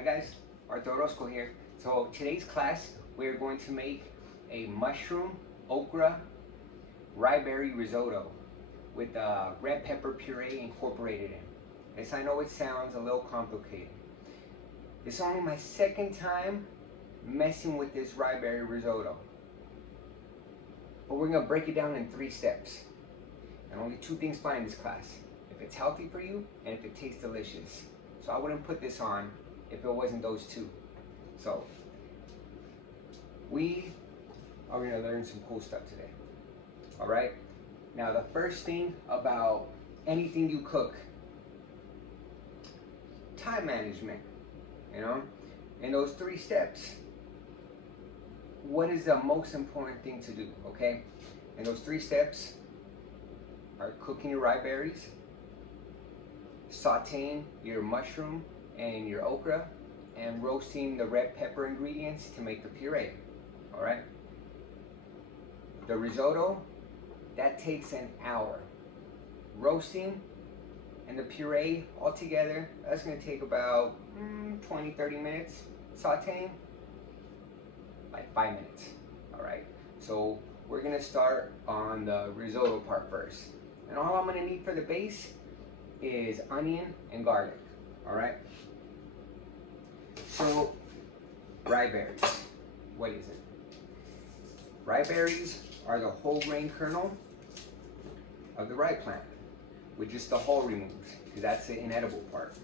Hi guys, Arthur Orozco here. So today's class we're going to make a mushroom, okra, rye berry risotto with red pepper puree incorporated in. Yes, I know it sounds a little complicated. It's only my second time messing with this rye berry risotto. But we're going to break it down in 3 steps. And only 2 things fly in this class. If it's healthy for you and if it tastes delicious. So I wouldn't put this on if it wasn't those 2. So we are going to learn some cool stuff today. Alright? Now the first thing about anything you cook, time management. You know? In those 3 steps, what is the most important thing to do? Okay? And those 3 steps are cooking your rye berries, sauteing your mushroom and your okra, and roasting the red pepper ingredients to make the puree. Alright? The risotto, that takes an hour. Roasting and the puree all together, that's going to take about 20-30 minutes. Sauteing, like 5 minutes. Alright? So we're going to start on the risotto part first. And all I'm going to need for the base is onion and garlic. Alright? So, rye berries. What is it? Rye berries are the whole grain kernel of the rye plant with just the hull removed, because that's the inedible part.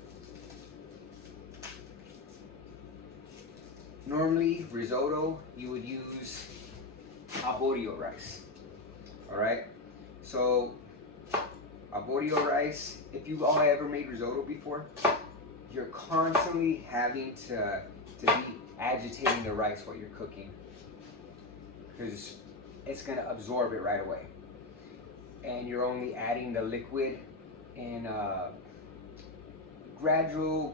Normally, risotto, you would use arborio rice. Alright? So, arborio rice, if you all ever made risotto before, you're constantly having to be agitating the rice while you're cooking, because it's going to absorb it right away. And you're only adding the liquid in gradual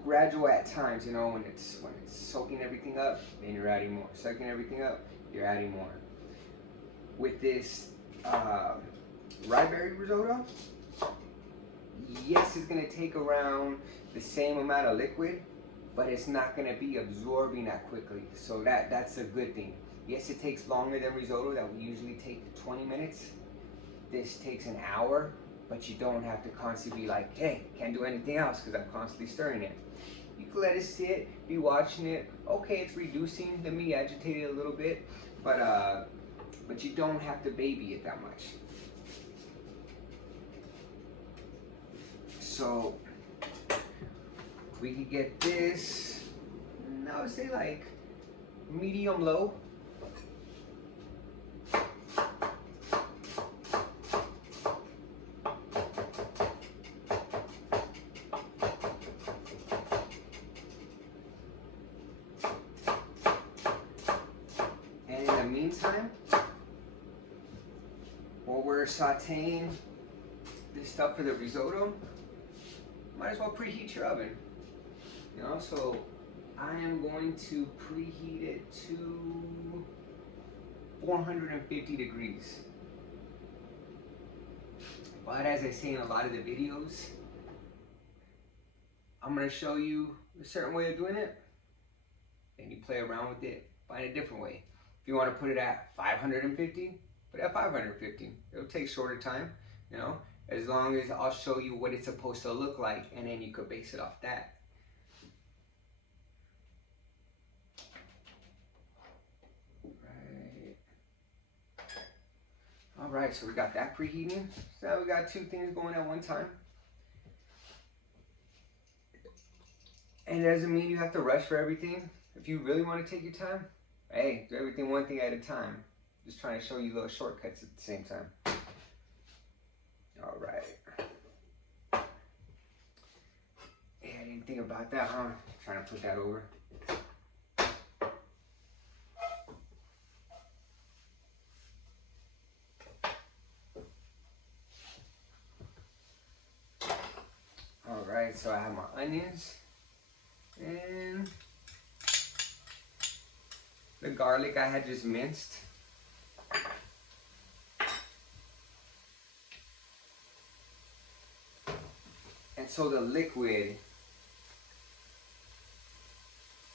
at times, you know, when it's soaking everything up, then you're adding more. Soaking everything up, you're adding more. With this rye berry risotto, yes, it's going to take around the same amount of liquid, but it's not going to be absorbing that quickly. So that's a good thing. Yes, it takes longer than risotto that we usually take 20 minutes. This takes an hour, but you don't have to constantly be like, hey, can't do anything else because I'm constantly stirring it. You can let it sit, be watching it. Okay, it's reducing, let me agitate it a little bit, but you don't have to baby it that much. So we could get this, I would say like medium low. And in the meantime, while we're sauteing this stuff for the risotto, might as well preheat your oven. You know, so I am going to preheat it to 450 degrees. But as I say in a lot of the videos, I'm going to show you a certain way of doing it, and you play around with it, find a different way. If you want to put it at 550, put it at 550. It'll take shorter time, you know, as long as I'll show you what it's supposed to look like, and then you could base it off that. Alright, so we got that preheating. So now we got 2 things going at one time. And it doesn't mean you have to rush for everything. If you really want to take your time, hey, do everything one thing at a time. Just trying to show you little shortcuts at the same time. Alright. Yeah, I didn't think about that, huh? Trying to put that over. Alright, so I have my onions and the garlic I had just minced. And so the liquid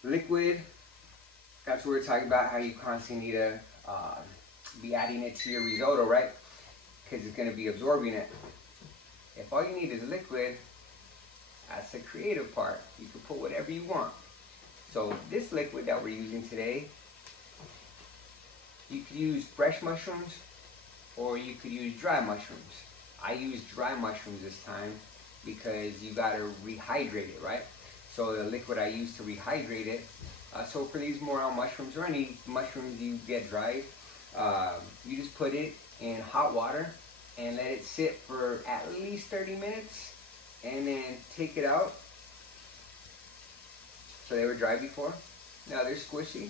Liquid, that's what we're talking about, how you constantly need to be adding it to your risotto, right? Because it's going to be absorbing it. If all you need is liquid, that's the creative part. You can put whatever you want. So this liquid that we're using today, you could use fresh mushrooms or you could use dry mushrooms. I use dry mushrooms this time because you got to rehydrate it, right? So the liquid I use to rehydrate it. So for these morel mushrooms or any mushrooms you get dried, you just put it in hot water and let it sit for at least 30 minutes and then take it out. So they were dry before. Now they're squishy.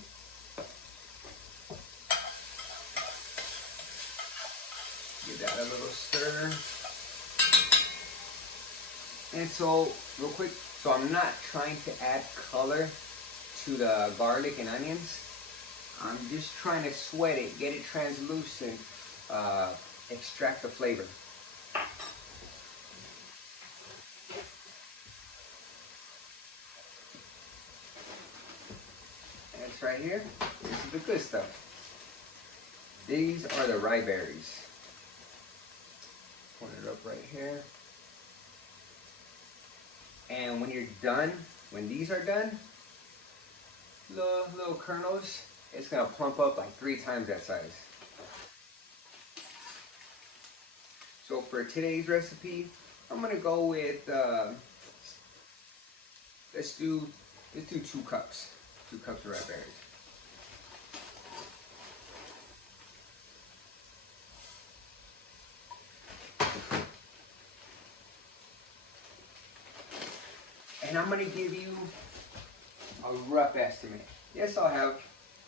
Give that a little stir. And so, real quick, so I'm not trying to add color to the garlic and onions. I'm just trying to sweat it, get it translucent, extract the flavor. And it's right here. This is the good stuff. These are the rye berries. Point it up right here. And when you're done, when these are done, little kernels, it's gonna plump up like 3 times that size. So for today's recipe, I'm gonna go with let's do 2 cups, 2 cups of rye berries. And I'm gonna give you a rough estimate. Yes, I'll have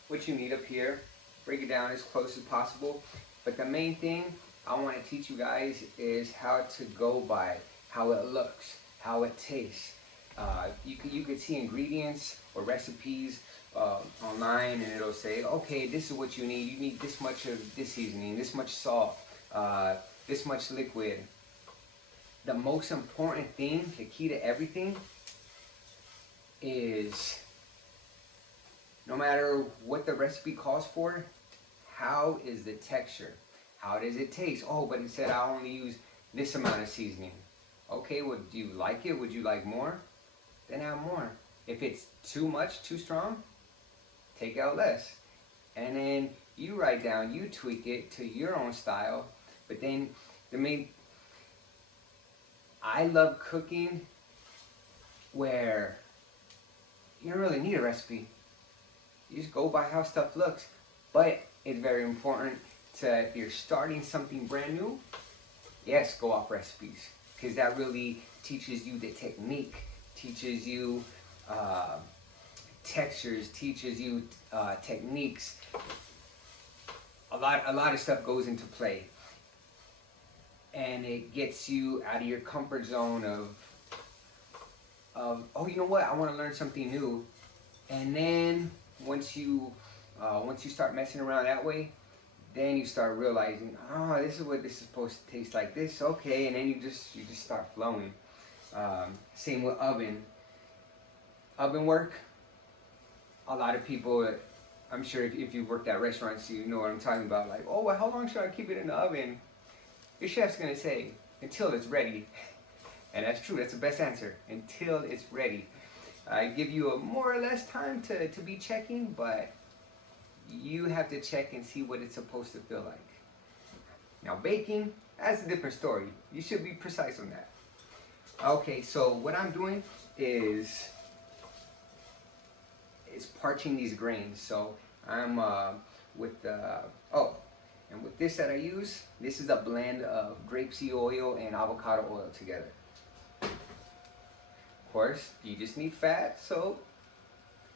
what you need up here. Break it down as close as possible. But the main thing I want to teach you guys is how to go by how it looks, how it tastes. You could see ingredients or recipes online, and it'll say, okay, this is what you need. You need this much of this seasoning, this much salt, this much liquid. The most important thing, the key to everything, is no matter what the recipe calls for, how is the texture? How does it taste? Oh, but it said I only use this amount of seasoning. Okay, well, do you like it? Would you like more? Then add more. If it's too much, too strong, take out less. And then you write down, you tweak it to your own style. But then I love cooking where you don't really need a recipe. You just go by how stuff looks. But it's very important to, if you're starting something brand new, yes, go off recipes. Because that really teaches you the technique, teaches you textures, teaches you techniques. A lot of stuff goes into play. And it gets you out of your comfort zone of oh, you know what, I want to learn something new. And then once you start messing around that way, then you start realizing, oh, this is what this is supposed to taste like. This, okay, and then you just start flowing. Same with oven work. A lot of people, I'm sure if you've worked at restaurants, you know what I'm talking about. Like, oh, well, how long should I keep it in the oven? Your chef's gonna say, until it's ready. And that's true, that's the best answer, until it's ready. I give you a more or less time to be checking, but you have to check and see what it's supposed to feel like. Now baking, that's a different story. You should be precise on that. Okay, so what I'm doing is parching these grains. So I'm with and with this that I use, this is a blend of grapeseed oil and avocado oil together. Of course, you just need fat, so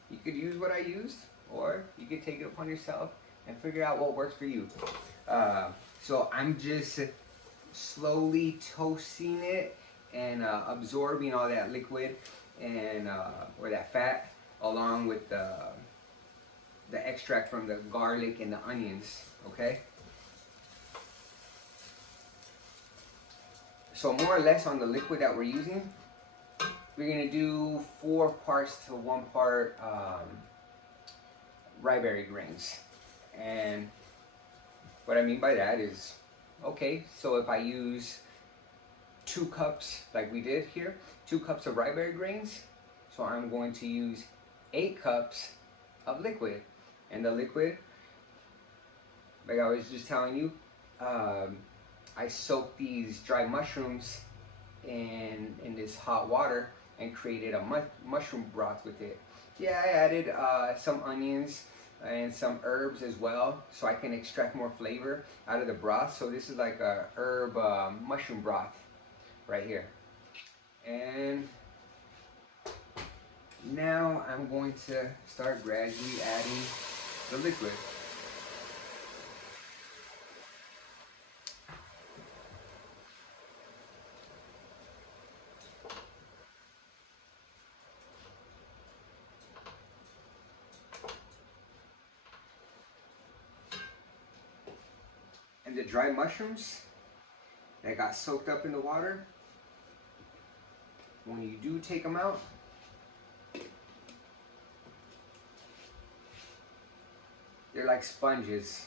you could use what I used, or you could take it upon yourself and figure out what works for you. So I'm just slowly toasting it and absorbing all that liquid and or that fat, along with the extract from the garlic and the onions. Okay. So more or less on the liquid that we're using, we're gonna do 4 parts to 1 part rye berry grains. And what I mean by that is, okay, so if I use 2 cups like we did here, 2 cups of rye berry grains, so I'm going to use 8 cups of liquid. And the liquid, like I was just telling you, I soaked these dry mushrooms in this hot water and created a mushroom broth with it. Yeah, I added some onions and some herbs as well, so I can extract more flavor out of the broth. So this is like a herb mushroom broth right here. And now I'm going to start gradually adding the liquid. And the dry mushrooms that got soaked up in the water, when you do take them out, they're like sponges.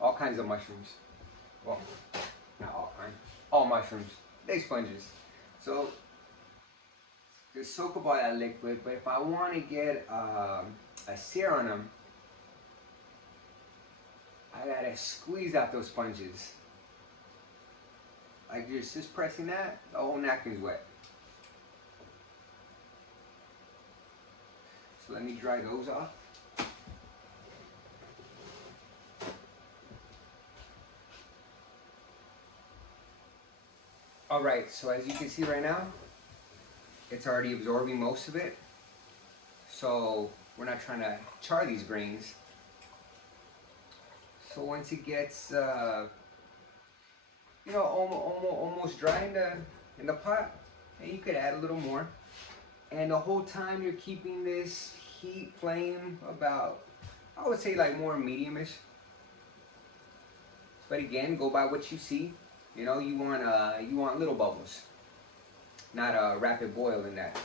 All kinds of mushrooms. Well, not all kinds. All mushrooms. They sponges. So just soak up all that liquid. But if I want to get a sear on them, I gotta squeeze out those sponges. Like just pressing that, the whole napkin's wet. So let me dry those off. Alright, so as you can see right now, it's already absorbing most of it. So we're not trying to char these grains. So once it gets, you know, almost dry in the pot, and you could add a little more. And the whole time you're keeping this heat flame about, I would say like more medium-ish. But again, go by what you see. You know, you want little bubbles, not a rapid boil in that.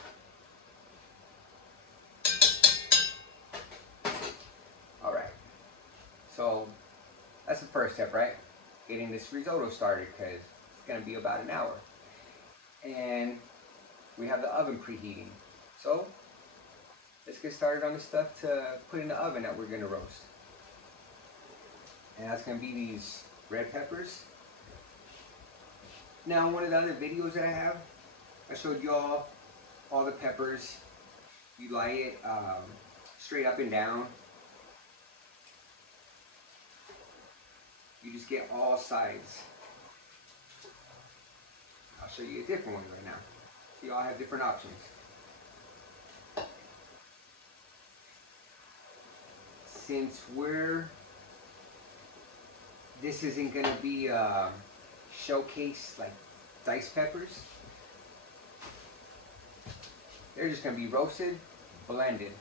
All right. So that's the first step, right? Getting this risotto started, because it's gonna be about an hour. And we have the oven preheating. So let's get started on the stuff to put in the oven that we're gonna roast. And that's gonna be these red peppers. Now, in one of the other videos that I have, I showed you all the peppers. You lay it straight up and down. You just get all sides. I'll show you a different one right now. So you all have different options. Since this isn't gonna be showcase like diced peppers, they're just gonna be roasted, blended.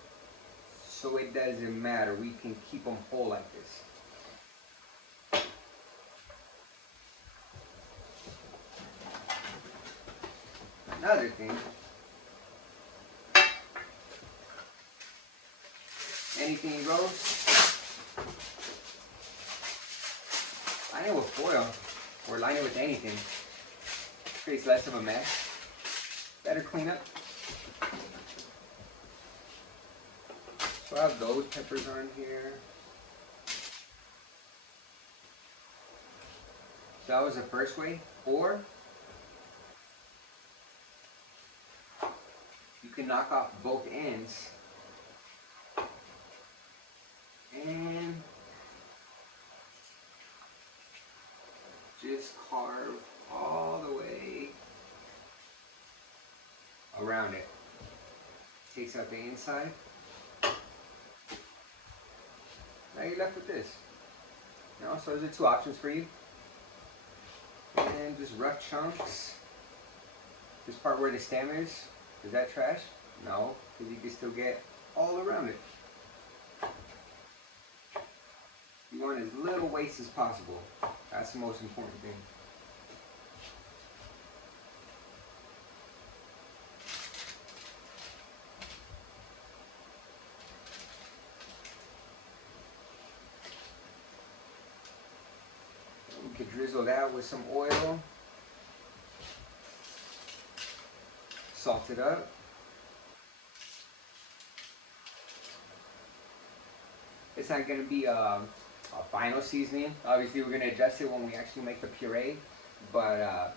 So it doesn't matter, we can keep them whole like this. Another thing, anything you roast, line it with foil or line it with anything. Creates less of a mess. Better cleanup. So I have those peppers on here. So that was the first way. Or you can knock off both ends and just carve all the way around it. Takes out the inside. Now you're left with this. You know, so those are 2 options for you. And just rough chunks. This part where the stem is that trash? No, because you can still get all around it. You want as little waste as possible. That's the most important thing. could drizzle that with some oil. Salt it up. It's not going to be a final seasoning. Obviously, we're going to adjust it when we actually make the puree. But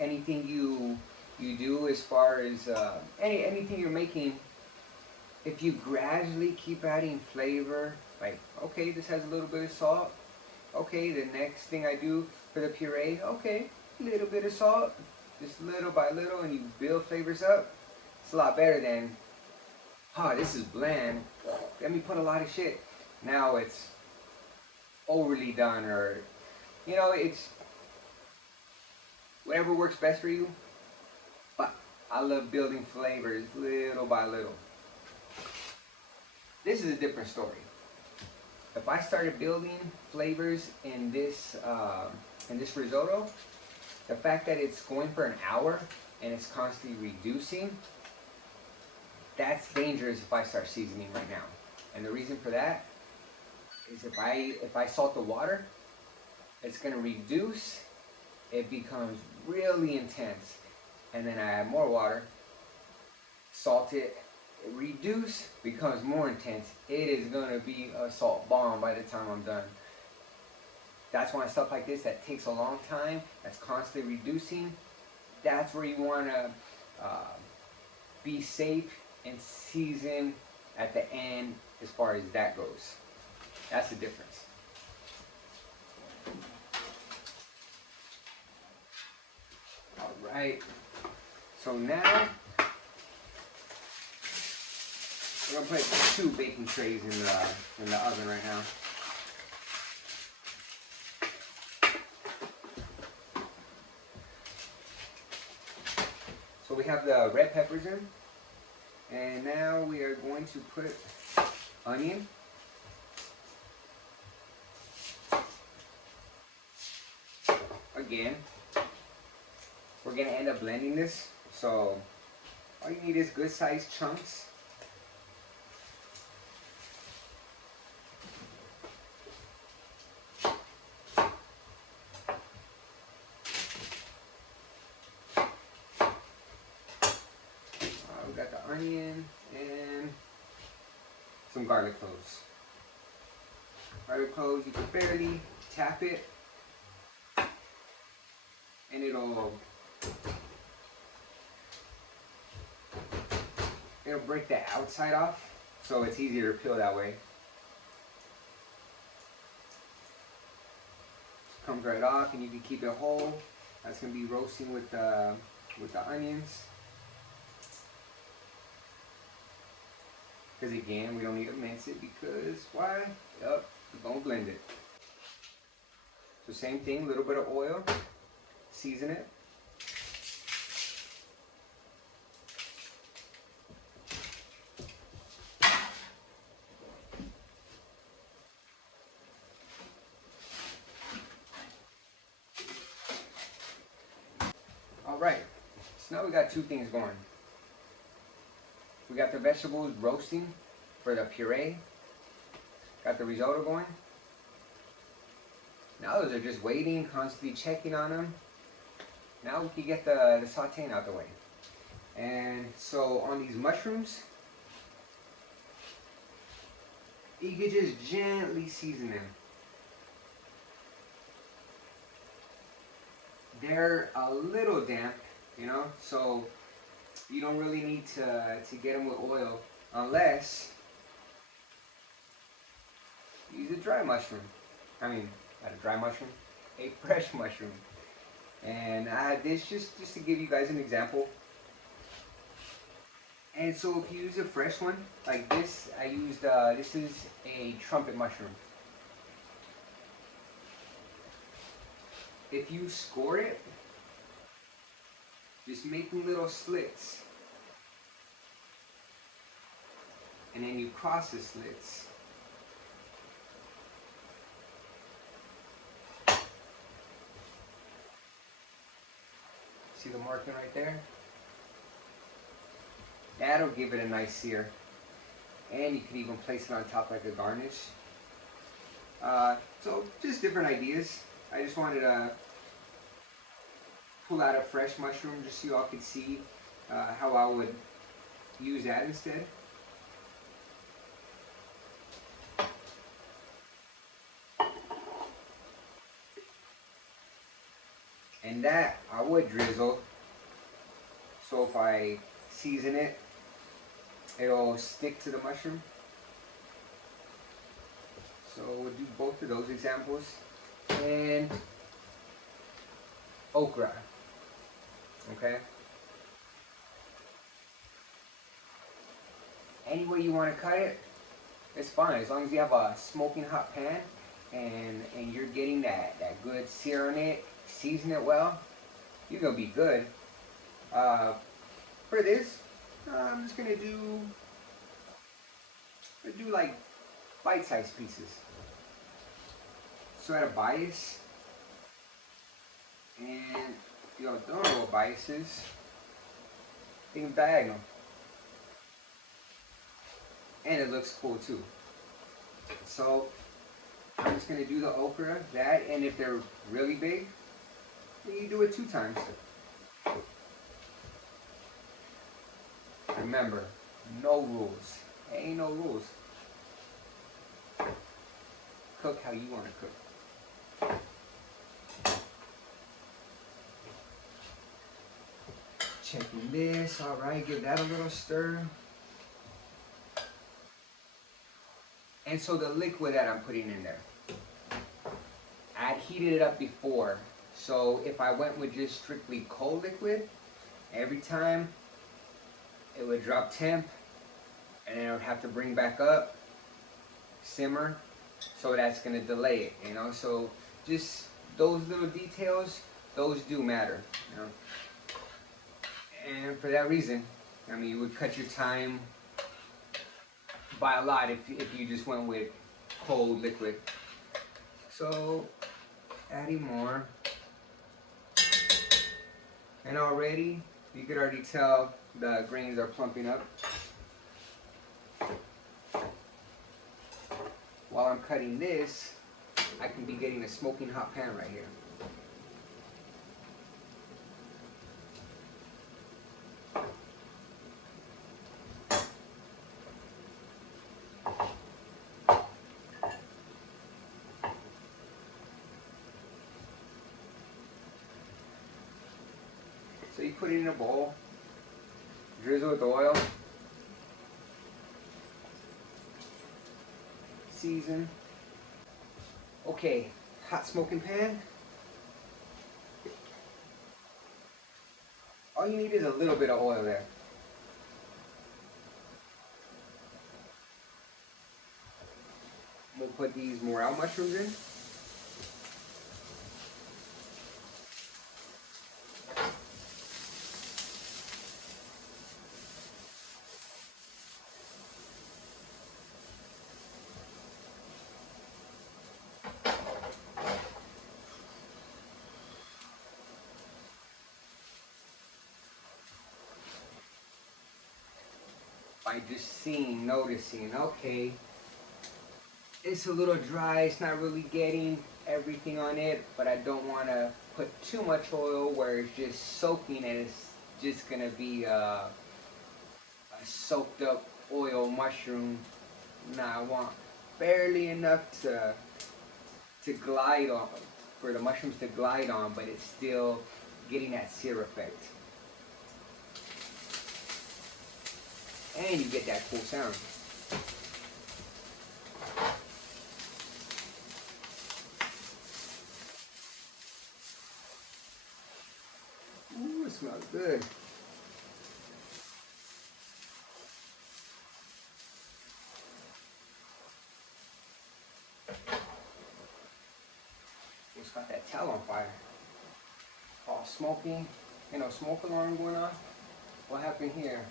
anything you do as far as anything you're making, if you gradually keep adding flavor, like, okay, this has a little bit of salt. Okay, the next thing I do for the puree, okay, a little bit of salt, just little by little, and you build flavors up. It's a lot better than, oh, this is bland. Let me put a lot of shit. Now it's overly done, or, you know, it's whatever works best for you. But I love building flavors little by little. This is a different story. If I started building flavors in this risotto, the fact that it's going for an hour and it's constantly reducing, that's dangerous if I start seasoning right now. And the reason for that is if I salt the water, it's going to reduce. It becomes really intense, and then I add more water, salt it, reduce, becomes more intense. It is going to be a salt bomb by the time I'm done. That's why stuff like this that takes a long time, that's constantly reducing, that's where you want to be safe and season at the end as far as that goes. That's the difference. Alright, so now we're going to put 2 baking trays in the oven right now. So we have the red peppers in, and now we are going to put onion. Again, we're going to end up blending this, so all you need is good sized chunks. We got the onion and some garlic cloves. Garlic cloves, you can barely tap it, and it'll break the outside off, so it's easier to peel that way. Comes right off, and you can keep it whole. That's gonna be roasting with the onions. Because again, we don't need to mince it, because why? Yup, we're gonna blend it. So same thing, a little bit of oil, season it. Alright, so now we got 2 things going. We got the vegetables roasting for the puree. Got the risotto going. Now those are just waiting, constantly checking on them. Now we can get the sauteing out the way. And so on these mushrooms, you can just gently season them. They're a little damp, you know, so you don't really need to get them with oil unless you use a dry mushroom. I mean, not a dry mushroom, a fresh mushroom. And I had this just to give you guys an example. And so if you use a fresh one, like this, I used, this is a trumpet mushroom. If you score it, just making little slits, and then you cross the slits. See the marking right there? That'll give it a nice sear. And you can even place it on top like a garnish. So just different ideas. I just wanted to pull out a fresh mushroom just so y'all could see how I would use that instead. And that I would drizzle, so if I season it, it'll stick to the mushroom. So we'll do both of those examples. And okra, okay? Any way you want to cut it, it's fine, as long as you have a smoking hot pan and you're getting that good sear on it, season it well, you're gonna be good. For this, I'm just gonna do like bite-sized pieces. So at a bias, and if y'all don't know what bias is, think diagonal. And it looks cool too. So I'm just gonna do the okra, that, and if they're really big, then you do it 2 times. Remember, no rules. Ain't no rules. Cook how you want to cook. Checking this, all right, give that a little stir. And so the liquid that I'm putting in there, I heated it up before. So if I went with just strictly cold liquid, every time it would drop temp, and then I would have to bring back up, simmer, so that's gonna delay it, you know. So just those little details, those do matter, you know. And for that reason, I mean, you would cut your time by a lot if you just went with cold liquid. So adding more, and already you could already tell the grains are plumping up. While I'm cutting this, I can be getting a smoking hot pan right here. So you put it in a bowl, drizzle with oil, season. Okay, hot smoking pan. All you need is a little bit of oil there. We'll put these morel mushrooms in. By just seeing, noticing, okay, it's a little dry, it's not really getting everything on it, but I don't want to put too much oil where it's just soaking and it's just going to be a soaked up oil mushroom. Nah, I want barely enough to glide on, for the mushrooms to glide on, but it's still getting that sear effect. And you get that cool sound. Ooh, it smells good. It's got that tail on fire. All smoking. You know, smoke alarm going on. What happened here?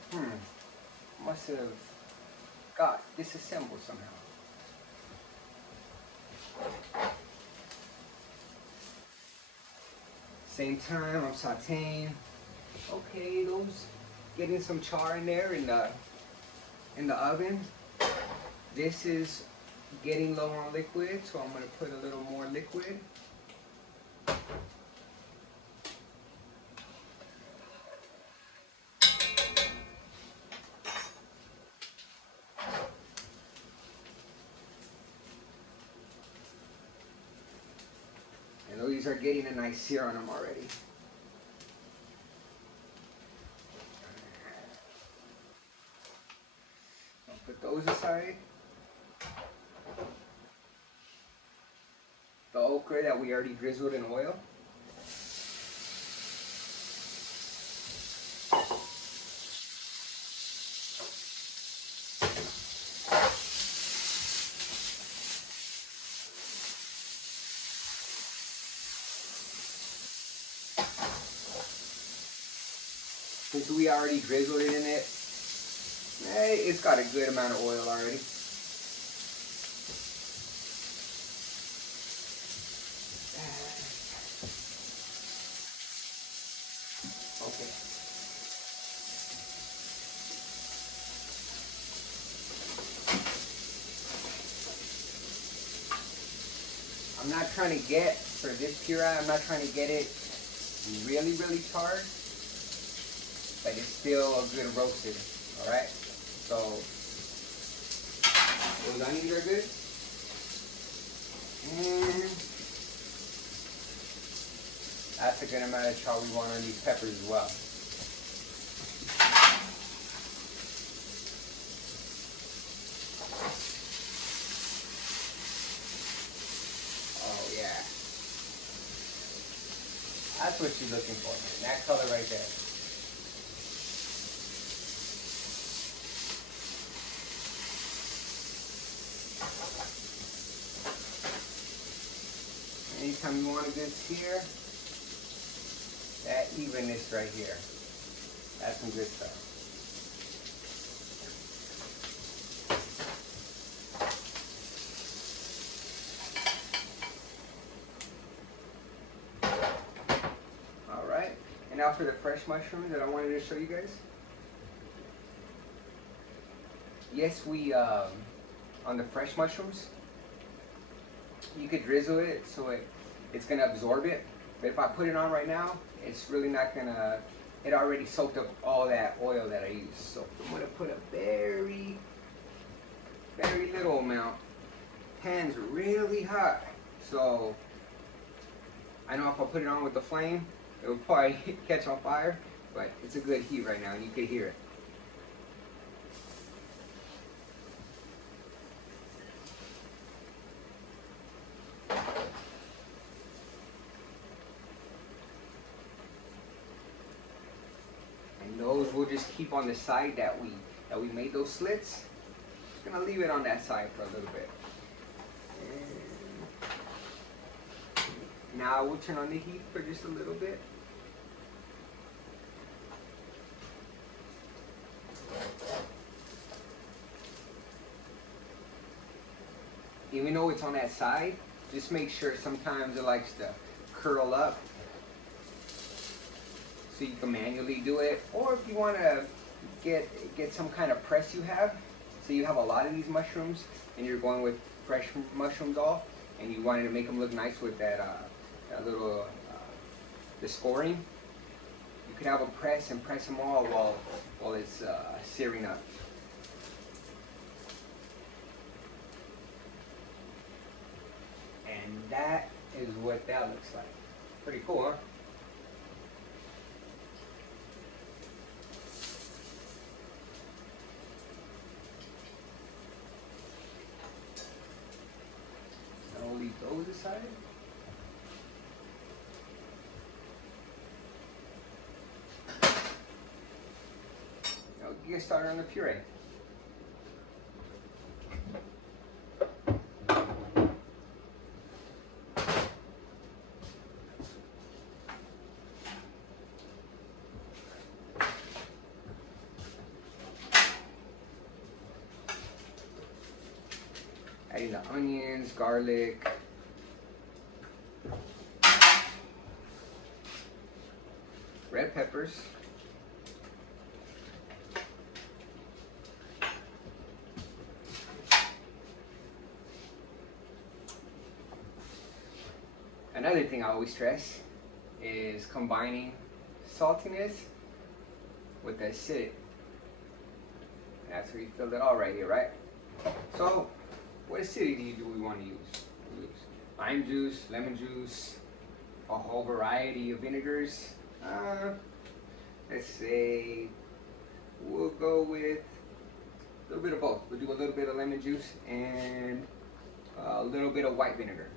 Must have got disassembled somehow. Same time, I'm sauteing. Okay, those getting some char in there in the oven. This is getting low on liquid, so I'm gonna put a little more liquid. these are getting a nice sear on them already. I'll put those aside. The okra that we already drizzled in oil. Since we already drizzled it in it, it's got a good amount of oil already. Okay. I'm not trying to get, for this puree, I'm not trying to get it really, really charred, but it's still a good roasted, all right? So, those onions are good. And that's a good amount of char we want on these peppers as well. Oh yeah. That's what you're looking for, man. That color right there. Anytime you want a good sear, that evenness right here, that's some good stuff. All right, and now for the fresh mushrooms that I wanted to show you guys. Yes, we, on the fresh mushrooms, you could drizzle it so it's gonna absorb it. But if I put it on right now, it's really not gonna, it already soaked up all that oil that I used. So I'm gonna put a very, very little amount. Pan's really hot. So I know if I put it on with the flame, it would probably catch on fire, but it's a good heat right now and you can hear it. Those we'll just keep on the side that we made those slits. Just gonna leave it on that side for a little bit. And now we'll turn on the heat for just a little bit. Even though it's on that side, just make sure sometimes it likes to curl up. So you can manually do it, or if you want to get some kind of press you have, so you have a lot of these mushrooms and you're going with fresh mushrooms off, and you wanted to make them look nice with that little the scoring, you could have a press and press them all while it's searing up. And that is what that looks like. Pretty cool, huh? I'll leave those aside. Now get started on the puree. Adding the onions, garlic, red peppers, another thing I always stress is combining saltiness with the acidity. That's where you feel it all right here, right? So, what acidity do we want to use? We use lime juice, lemon juice, a whole variety of vinegars. Let's say we'll go with a little bit of both. We'll do a little bit of lemon juice and a little bit of white vinegar.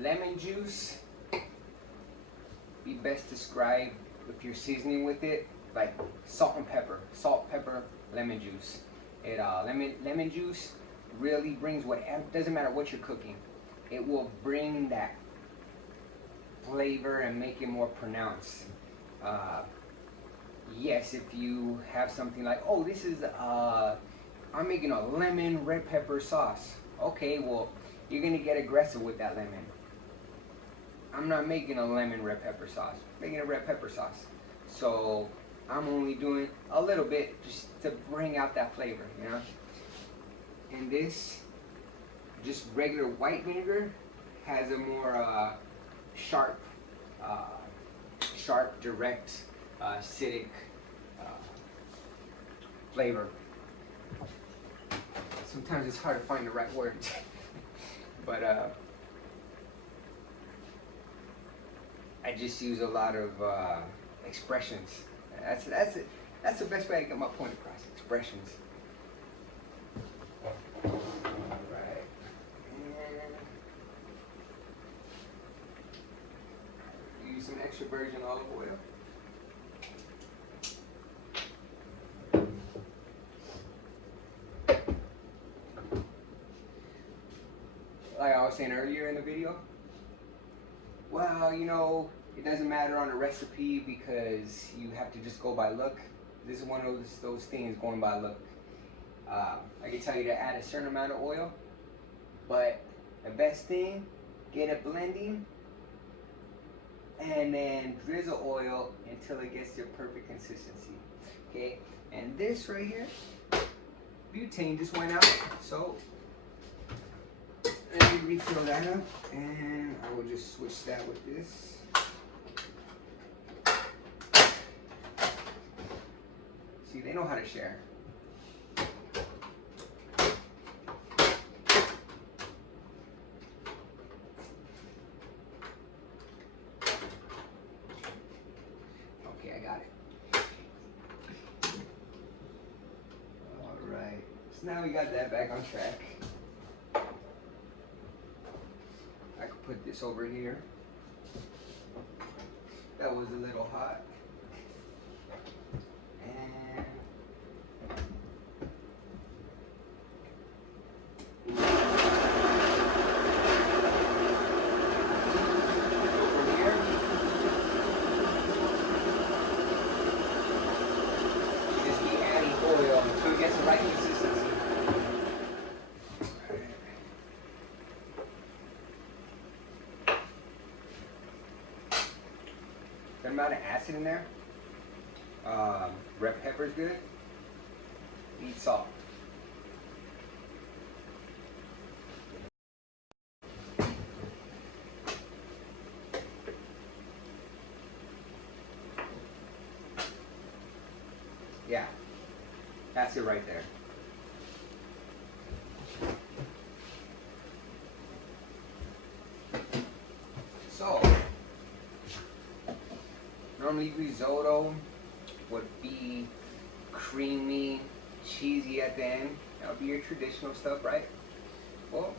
Lemon juice be best described if you're seasoning with it like salt and pepper. Salt, pepper, lemon juice. Lemon juice really brings doesn't matter what you're cooking. It will bring that flavor and make it more pronounced. Yes, if you have something like, oh, this is I'm making a lemon red pepper sauce. Okay, well, you're gonna get aggressive with that lemon. I'm not making a lemon red pepper sauce. I'm making a red pepper sauce. So I'm only doing a little bit just to bring out that flavor, you know? And this, just regular white vinegar, has a more sharp, direct, acidic flavor. Sometimes it's hard to find the right words, but I just use a lot of expressions. That's the best way to get my point across. Expressions. All right. And use some extra virgin olive oil. Like I was saying earlier in the video, well, you know, it doesn't matter on a recipe because you have to just go by look. This is one of those things, going by look. I can tell you to add a certain amount of oil, but the best thing, get it blending and then drizzle oil until it gets to a perfect consistency. Okay, and this right here, butane just went out, so let me refill that up, and I will just switch that with this. See, they know how to share. Okay, I got it. All right, so now we got that back on track. I could put this over here. That was a little hot. And over here, just be adding oil until it gets the right consistency. The amount of acid in there, red pepper is good. Eat salt. Yeah, that's it right there. So, normally risotto would be creamy, cheesy at the end. That would be your traditional stuff, right? Well,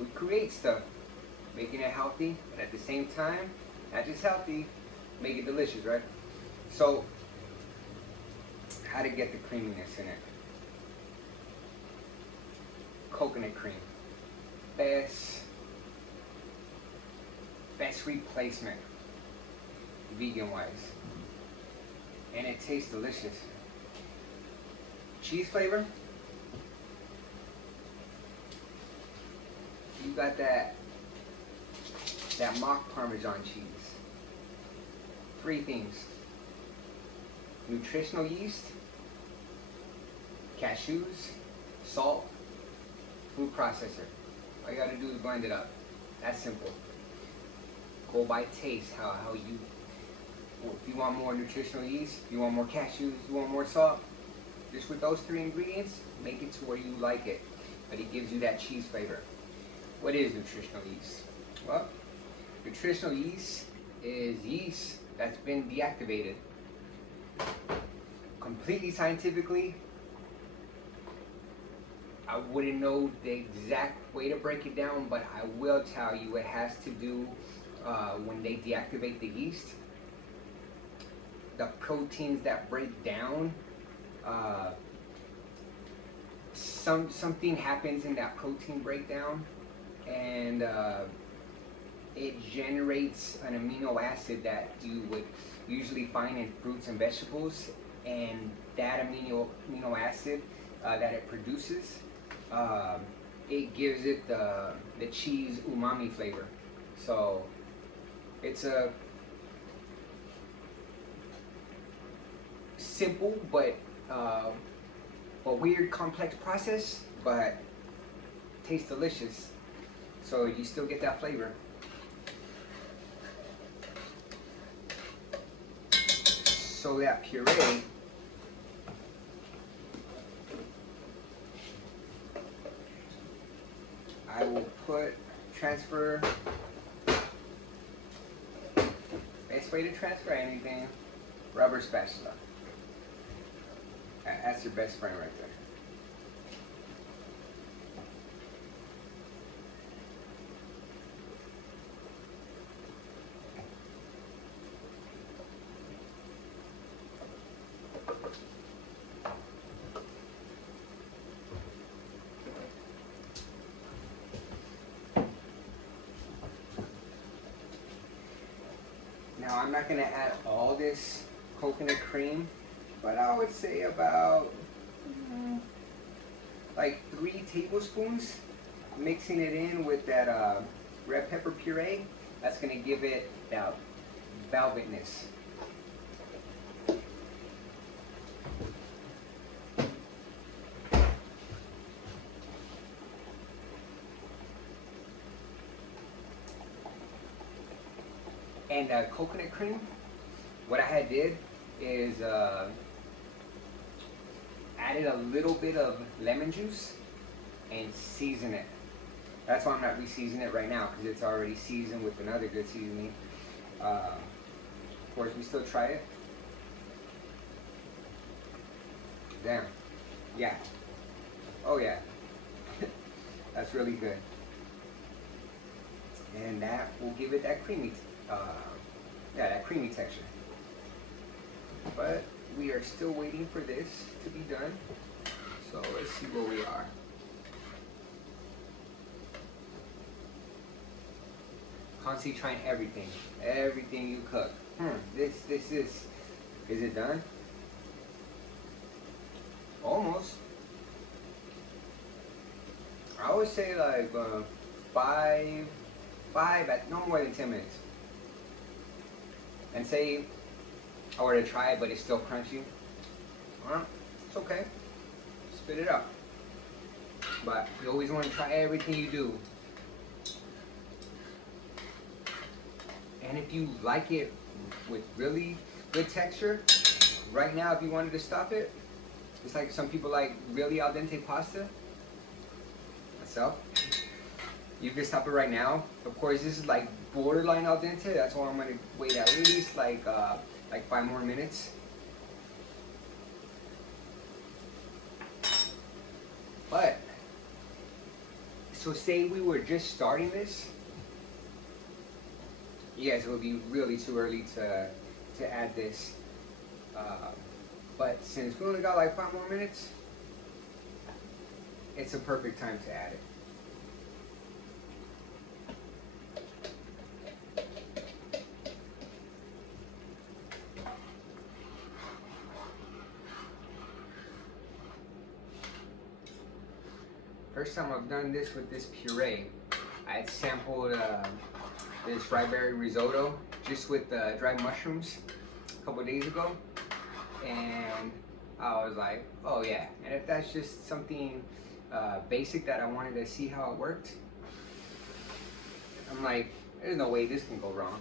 we create stuff, making it healthy, but at the same time, not just healthy, make it delicious, right? So, how to get the creaminess in it? Coconut cream. Best replacement, vegan wise. And it tastes delicious. Cheese flavor, you got that mock Parmesan cheese. Three things: nutritional yeast, cashews, salt, food processor. All you gotta do is blend it up. That's simple. Go by taste, how you If you want more nutritional yeast, you want more cashews, you want more salt, just with those 3 ingredients, make it to where you like it. But it gives you that cheese flavor. What is nutritional yeast? Well, nutritional yeast is yeast that's been deactivated. Completely scientifically, I wouldn't know the exact way to break it down, but I will tell you it has to do when they deactivate the yeast, the proteins that break down, something happens in that protein breakdown, and it generates an amino acid that you would usually find in fruits and vegetables, and that amino acid that it produces, it gives it the cheese umami flavor. So it's a simple but weird, complex process, but tastes delicious. So you still get that flavor. So that puree, I will transfer, best way to transfer anything, rubber spatula. That's your best friend right there. Now I'm not going to add all this coconut cream, but I would say about like 3 tablespoons, mixing it in with that red pepper puree. That's going to give it that velvetness. And coconut cream, what I did is added a little bit of lemon juice and season it. That's why I'm not re-seasoning it right now, because it's already seasoned with another good seasoning. Of course, we still try it. Damn. Yeah. Oh yeah. That's really good. And that will give it that creamy, that creamy texture. But we are still waiting for this to be done. So let's see where we are. Constantly trying everything you cook. This is it done? Almost. I would say like 5 at no more than 10 minutes. And say I were to try it, but it's still crunchy. It's okay. Spit it out. But you always want to try everything you do. And if you like it with really good texture, right now if you wanted to stop it, it's like some people like really al dente pasta. Myself. You can stop it right now. Of course, this is like borderline al dente. That's why I'm gonna wait at least like 5 more minutes. But so say we were just starting this, yes, it would be really too early to add this. But since we only got like 5 more minutes, it's a perfect time to add it. First time I've done this with this puree, I had sampled this riberry risotto just with dried mushrooms a couple days ago, and I was like, oh yeah. And if that's just something basic that I wanted to see how it worked, I'm like, there's no way this can go wrong.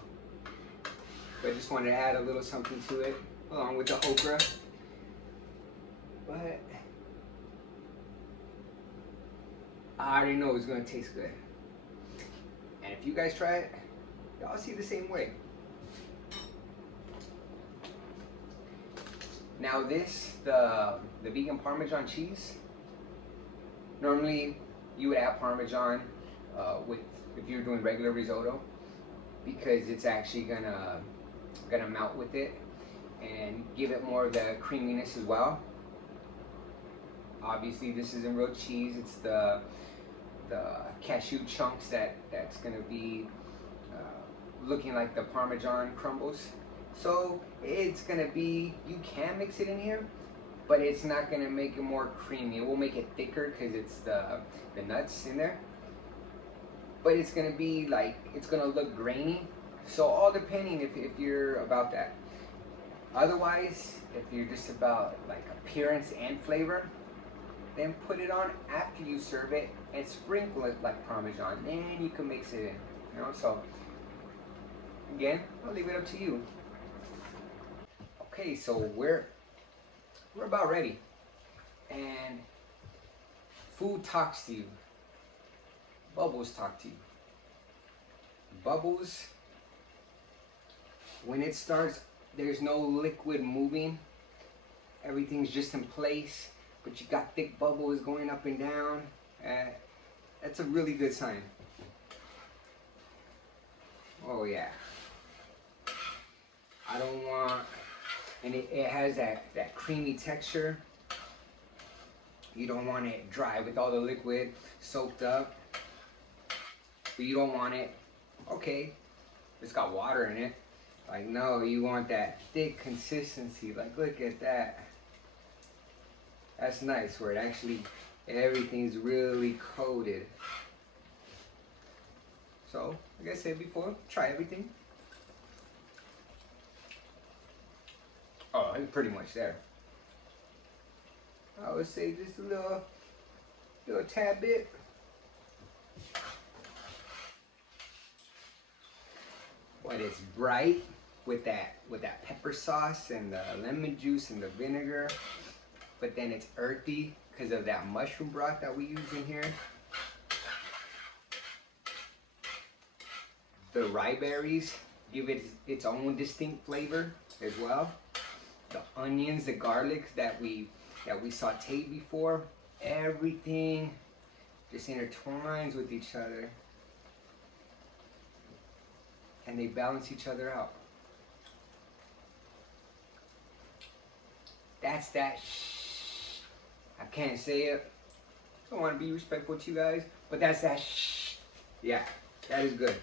but I just wanted to add a little something to it along with the okra. But I already know it's gonna taste good. And if you guys try it, y'all see the same way. Now this, the vegan Parmesan cheese, normally you would add Parmesan with, if you're doing regular risotto, because it's actually gonna melt with it and give it more of the creaminess as well. Obviously this isn't real cheese, it's the cashew chunks that's gonna be looking like the Parmesan crumbles. So it's gonna be, you can mix it in here, but it's not gonna make it more creamy. It will make it thicker because it's the nuts in there. But it's gonna be like, it's gonna look grainy. So all depending if you're about that. Otherwise, if you're just about like appearance and flavor, then put it on after you serve it and sprinkle it like Parmesan. Then you can mix it in, you know? So again, I'll leave it up to you. Okay, so we're about ready. And food talks to you. Bubbles talk to you. Bubbles, when it starts, there's no liquid moving. Everything's just in place, but you got thick bubbles going up and down. That's a really good sign. Oh yeah. I don't want, and it has that creamy texture. You don't want it dry with all the liquid soaked up. But you don't want it, okay, it's got water in it. Like, no, you want that thick consistency. Like, look at that. That's nice, where it actually, everything's really coated. So, like I said before, try everything. Oh, it's pretty much there. I would say just a little tad bit. But it's bright with that pepper sauce and the lemon juice and the vinegar. But then it's earthy because of that mushroom broth that we use in here. The rye berries give it its own distinct flavor as well. The onions, the garlic that we sauteed before, everything just intertwines with each other. And they balance each other out. That's that shh. I can't say it. I don't want to be respectful to you guys, but that's that shh. Yeah, that is good.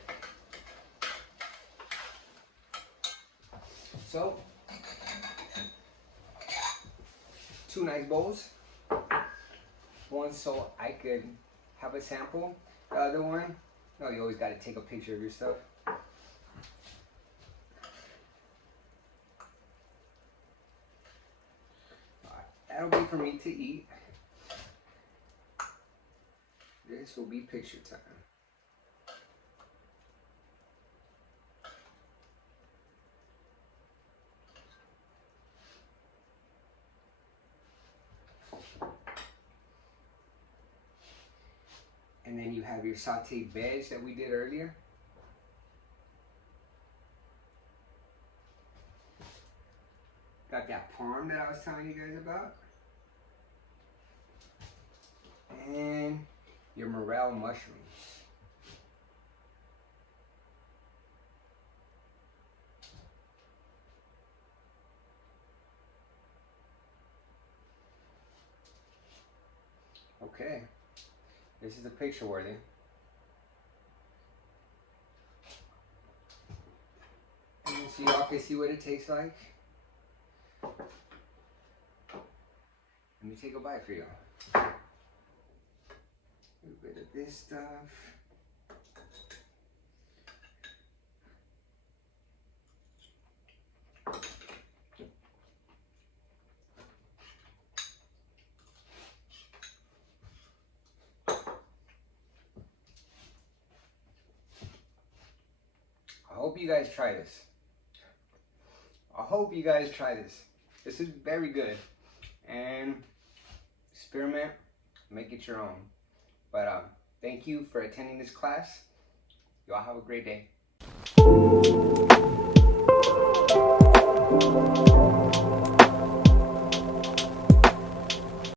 So, 2 nice bowls. One so I could have a sample. The other one, no, you always got to take a picture of your stuff. That'll be for me to eat. This will be picture time. And then you have your sauteed veg that we did earlier. Got that parm that I was telling you guys about. And your morel mushrooms. Okay, this is the picture worthy. And so y'all can see what it tastes like. Let me take a bite for you. A little bit of this stuff. I hope you guys try this. I hope you guys try this. This is very good. And experiment, make it your own. But thank you for attending this class. Y'all have a great day.